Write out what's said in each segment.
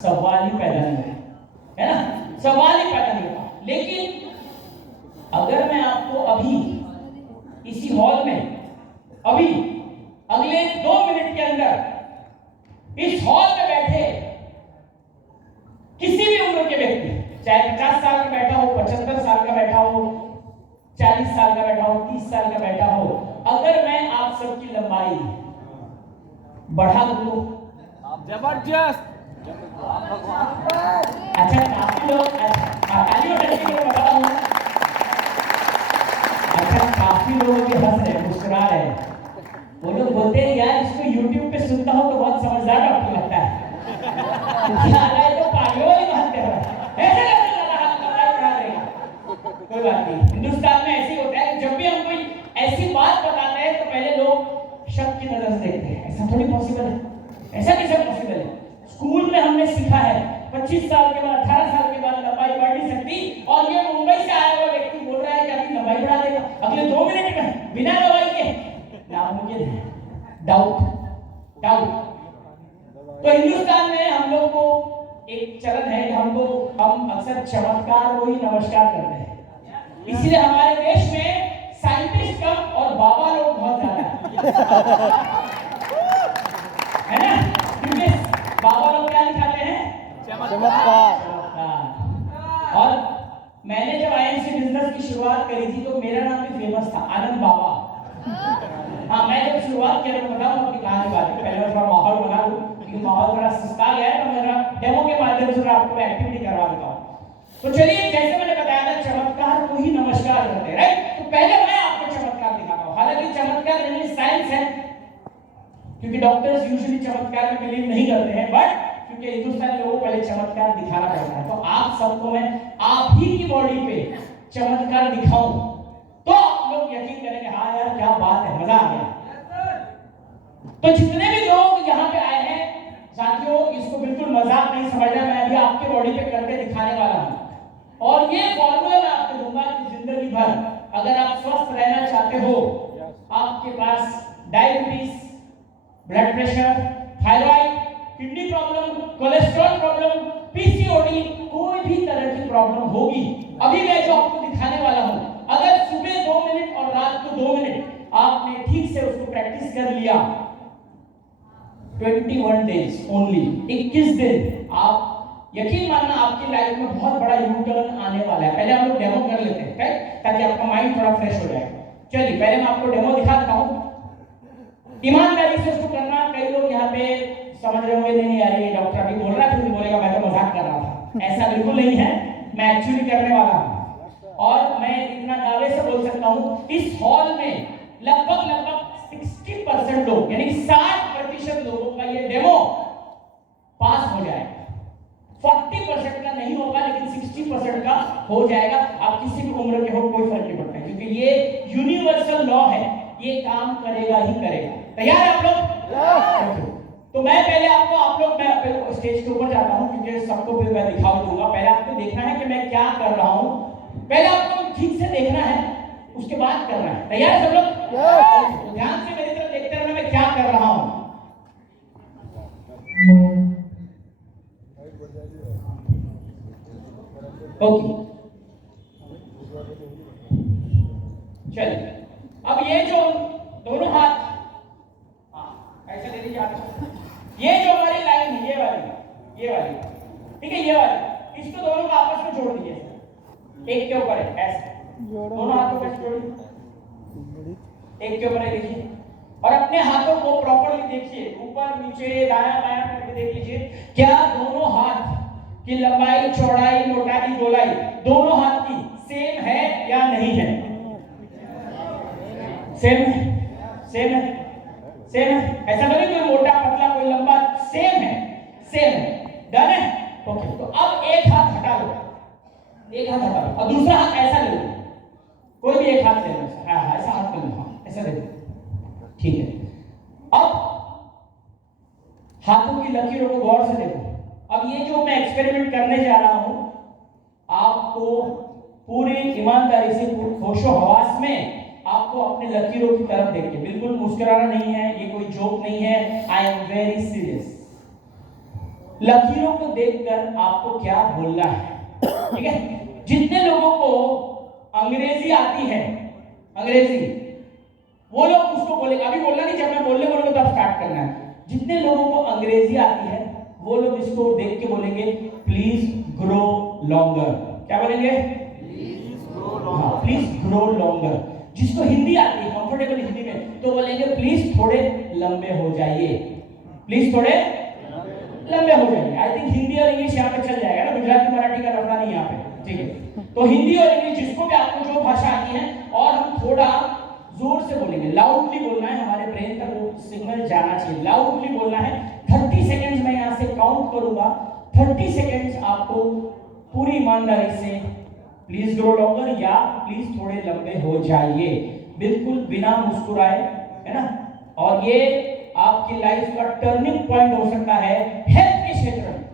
सवाल ही पैदा नहीं होता, है ना, सवाल ही पैदा नहीं होता। लेकिन अगर मैं आपको अभी इसी हॉल में अभी अगले 2 मिनट के अंदर इस हॉल में बैठे किसी भी उम्र के व्यक्ति, चाहे 50 साल का बैठा हो, 75 साल का बैठा हो, 40 साल का बैठा हो, 30 साल का बैठा हो, अगर मैं आप सबकी लंबाई बढ़ा दूं, जबरदस्त। अच्छा काफी लोग ताली और डंडी को बता दूं, अच्छा काफी लोग भी हंस रहे, मुस्कुरा रहे, वो लोग बोलते हैं यार इसको YouTube पे सुनता हूं तो बहुत समझदार डॉक्टर लगता है, तो पागलों ही बनते हैं, ऐसे लगा देगा। कोई बात नहीं, हिंदुस्तान में ऐसे ही होता है, जब भी हम कोई ऐसी बात बताते हैं तो पहले लोग शक की नजर से देखते हैं, ऐसा थोड़ी पॉसिबल है, ऐसा कैसे पॉसिबल है। स्कूल में हमने सीखा है 25 साल के बाद 18 साल के बाद लंबाई बढ़ नहीं सकती, और ये मुंबई से आया हुआ व्यक्ति बोल रहा है कि अपनी लंबाई बढ़ा देगा अगले 2 मिनट में बिना दवाई के, नामुमकिन है, डाउट। तो हिंदुस्तान में हम लोग को एक चलन है, हम अक्सर चमत्कार को ही नमस्कार करते हैं, इसलिए हमारे देश में साइंटिस्ट कम और बाबा लोग बहुत ज्यादा है ना, क्योंकि बाबा लोग क्या दिखाते हैं, चमत्कार। और मैंने जब आईएमसी बिजनेस की शुरुआत करी थी तो मेरा नाम भी फेमस था, आनंद बाबा। हाँ, मैं जब शुरुआत किया तो बताऊं अपनी कहानी बात है, पहले मैं थोड़ा माहौल बना लूं, क्योंकि माहौल थोड़ा सस्ता गया है, तो मैं डेमो के माध्यम से आपको एक्टिविटी करवा देता हूं। तो चलिए, जैसे मैंने बताया था चमत्कार को ही नमस्कार करते हैं, राइट। तो पहले मैं आपको चमत्कार दिखाता हूं, हालांकि चमत्कार नहीं साइंस है, क्योंकि डॉक्टर्स यूजुअली चमत्कार में बिलीव नहीं करते हैं, बट क्योंकि हिंदुस्तानी लोगों को पहले चमत्कार दिखाना पड़ता है, तो आप सबको मैं आप ही की बॉडी पे चमत्कार दिखाऊं तो आप लोग यकीन करेंगे, हाँ यार क्या बात है, मजा आ गया। तो जितने भी लोग यहाँ पे आए हैं साथियों, इसको बिल्कुल मजाक नहीं समझना, मैं अभी आपके बॉडी पे करके दिखाने वाला हूँ, और ये फॉर्मूला मैं आपको दूंगा कि जिंदगी भर अगर आप स्वस्थ रहना चाहते हो, आपके पास diabetes, blood pressure, thyroid, kidney problem, cholesterol problem, PCOD, कोई भी तरह की प्रॉब्लम होगी, अभी मैं जो आपको दिखाने वाला हूं, अगर सुबह 2 मिनट और रात को 2 मिनट आपने ठीक से उसको प्रैक्टिस कर लिया, 21 डेज ओनली, 21 दिन, आप यकीन मानना आपकी लाइफ में बहुत बड़ा यू टर्न आने वाला है। पहले हम लोग डेमो कर लेते हैं, राइट, ताकि आपका माइंड थोड़ा फ्रेश हो जाए। चलिए पहले मैं आपको डेमो दिखाता हूं, ईमानदारी से उसको करना। कई लोग यहाँ पे समझ रहे होंगे, नहीं यार ये डॉक्टर अभी बोल रहा था, फिर बोलेगा मैं तो मजाक कर रहा था, ऐसा बिल्कुल नहीं है, मैं एक्चुअली करने वाला हूँ, और मैं इतना दावे से बोल सकता हूँ इस हॉल में लगभग 60% लोग, यानी 60% लोगों का ये डेमो पास हो जाएगा। 40% का नहीं होगा, लेकिन 60% का हो जाएगा। आप किसी भी उम्र के हो, कोई फर्क नहीं पड़ता, क्योंकि ये यूनिवर्सल लॉ है, ये काम करेगा ही करेगा। तैयार आप लोग? तो मैं पहले आपको, आप लोग, मैं स्टेज के ऊपर जाता हूं, क्योंकि सबको फिर मैं दिखा दूंगा। पहले आपको देखना है कि मैं क्या कर रहा हूं, पहले आपको ठीक से देखना है, उसके बाद करना है। तैयार है सब लोग? तो ध्यान से मेरी तरफ देखते रहना, मैं क्या कर रहा हूं। ओके, चलिए, अब ये जो दोनों हाथ, ऐसे ले लीजिए आप, ये जो हमारी लाइन है, ये वाली, ठीक है, ये वाली, इसको दोनों को आपस में जोड़ दीजिए, एक के ऊपर है, ऐसे दोनों हाथों को जोड़िए, एक के ऊपर है, देखिए, और अपने हाथों को प्रॉपर्ली देखिए, ऊपर नीचे दायां बायां करके देख लीजिए, क्या दोनों हाथ की लंबाई, चौड़ाई, मोटाई, गोलाई दोनों हाथ की सेम है या नहीं है? सेम है, सेम है, सेम है, ऐसा नहीं कोई मोटा पतला कोई लंबा, सेम है, सेम है, डन है। ओके, तो अब एक हाथ हटा लो, एक हाथ हटा लो, और दूसरा हाथ ऐसा ले लो, कोई भी एक हाथ ले लो, ऐसा हाथ कर लो, ऐसा ले लो, ठीक है। अब हाथों की लकीरों को गौर से देखो। अब ये जो मैं एक्सपेरिमेंट करने जा रहा हूं, आपको पूरी ईमानदारी से, होशो हवास में आपको अपने लकीरों की तरफ देख के, बिल्कुल मुस्कुराना नहीं है, ये कोई जोक नहीं है, आई एम वेरी सीरियस। लकीरों को देखकर आपको क्या बोलना है, ठीक है? जितने लोगों को अंग्रेजी आती है, अंग्रेजी, वो लोग उसको बोलेंगे, अभी बोलना नहीं, जब मैं बोलने बोलूंगा तब स्टार्ट करना है। जितने लोगों को अंग्रेजी आती है वो लोग इसको देख के बोलेंगे प्लीज ग्रो लॉन्गर। क्या बोलेंगे? Please grow longer. जिसको हिंदी आती है कंफर्टेबल हिंदी में तो बोलेंगे प्लीज थोड़े लंबे हो जाइए, प्लीज थोड़े लंबे हो जाइए। आई थिंक हिंदी और इंग्लिश यहाँ पे चल जाएगा ना, गुजराती मराठी का रखना नहीं यहाँ पे, ठीक है? तो हिंदी और इंग्लिश जिसको भी आपको जो भाषा आती है, और हम थोड़ा जोर से बोलेंगे, लाउडली बोलना है, हमारे ब्रेन तक वो सिग्नल जाना चाहिए, लाउडली बोलना है। 30 सेकंड्स मैं यहाँ से काउंट करूंगा, 30 सेकंड्स आपको पूरी ईमानदारी से प्लीज ग्रो लॉन्गर या प्लीज थोड़े लंबे हो जाइए, बिल्कुल बिना मुस्कुराए, है ना? और ये आपकी लाइफ का टर्निंग पॉइंट हो सकता है हेल्थ के क्षेत्र में,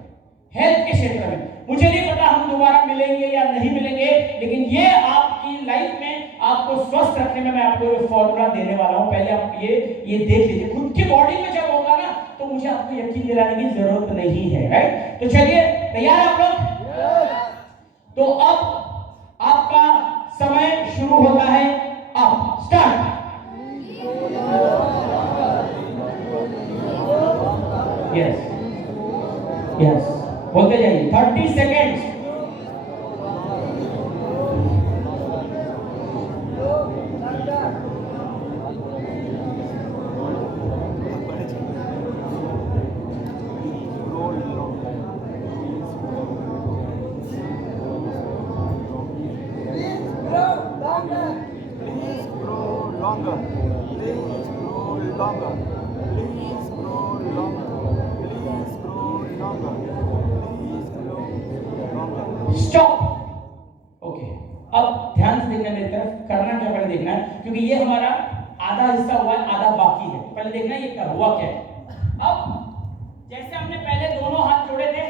हेल्थ के क्षेत्र में। मुझे नहीं पता हम दोबारा मिलेंगे या नहीं मिलेंगे, लेकिन ये आपकी लाइफ में आपको स्वस्थ रखने में मैं आपको एक फॉर्मूला देने वाला हूं। पहले आप ये देख लीजिए, खुद की बॉडी में जब होगा ना तो मुझे आपको यकीन दिलाने की जरूरत नहीं है, राइट? तो चलिए, तैयार आप लोग? तो अब आपका समय शुरू होता है, अब स्टार्ट। यस यस, बोलते जाइए, 30 सेकेंड्स। स्टॉप। ओके, अब ध्यान से देखना मेरी तरफ, करना क्या पहले देखना है, क्योंकि ये हमारा आधा हिस्सा हुआ है, आधा बाकी है। पहले देखना ये क्या हुआ, क्या है। अब जैसे हमने पहले दोनों हाथ जोड़े थे,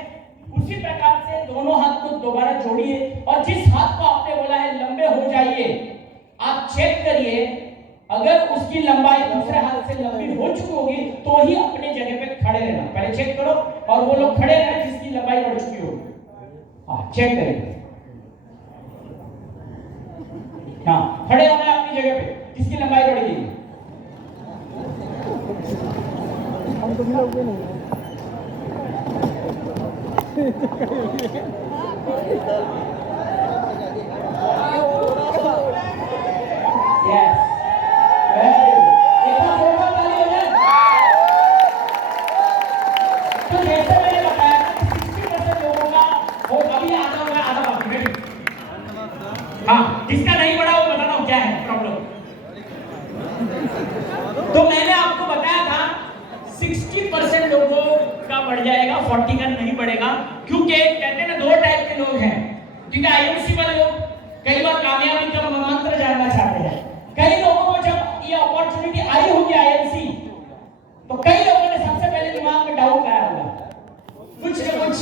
उसी प्रकार से दोनों हाथ को दोबारा जोड़िए, और जिस हाथ को आपने बोला है लंबे हो जाइए, आप चेक करिए, अगर उसकी लंबाई दूसरे हाथ से लंबी हो चुकी होगी तो ही अपने जगह पे खड़े रहना। पहले चेक करो, और वो लोग खड़े रहना जिसकी लंबाई बढ़ चुकी होगी। हाँ, चेक करें, हाँ, खड़े होना है अपनी जगह पे जिसकी लंबाई बढ़ गई। हम तो मिलोगे नहीं। यस, तो जैसे मैंने बताया 60% लोगों का वो अभी आधा होगा, आधा बाकी है। हाँ, जिसका नहीं बढ़ा वो बताना क्या है प्रॉब्लम। तो मैंने आपको बताया था 60% लोगों का बढ़ जाएगा, 40 का नहीं बढ़ेगा, क्योंकि कहते हैं ना दो टाइप के लोग हैं। क्योंकि आईएमसी वाले लोग कई बार कामयाबी का मंत्र जानना चाहते हैं। कई लोगों को जब ये अपॉर्चुनिटी आई होगी आईएमसी, तो कई लोगों ने सबसे पहले दिमाग में डाउट लाया होगा, कुछ न कुछ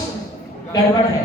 गड़बड़ है,